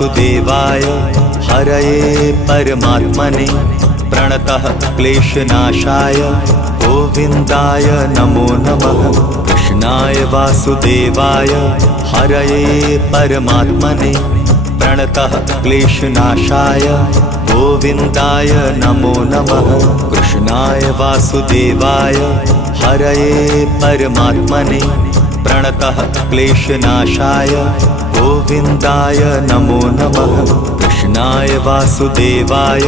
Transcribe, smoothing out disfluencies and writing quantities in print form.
वासुदेवाय हरये परमात्मने प्रणतः क्लेशनाशाय गोविन्दाय नमो नमः। कृष्णाय वासुदेवाय हरये परमात्मने प्रणतः क्लेशनाशाय गोविन्दाय नमो नमः। कृष्णाय वासुदेवाय हरये परमात्मने प्रणतः क्लेशनाशाय गोविन्दाय नमो नमः। कृष्णाय वासुदेवाय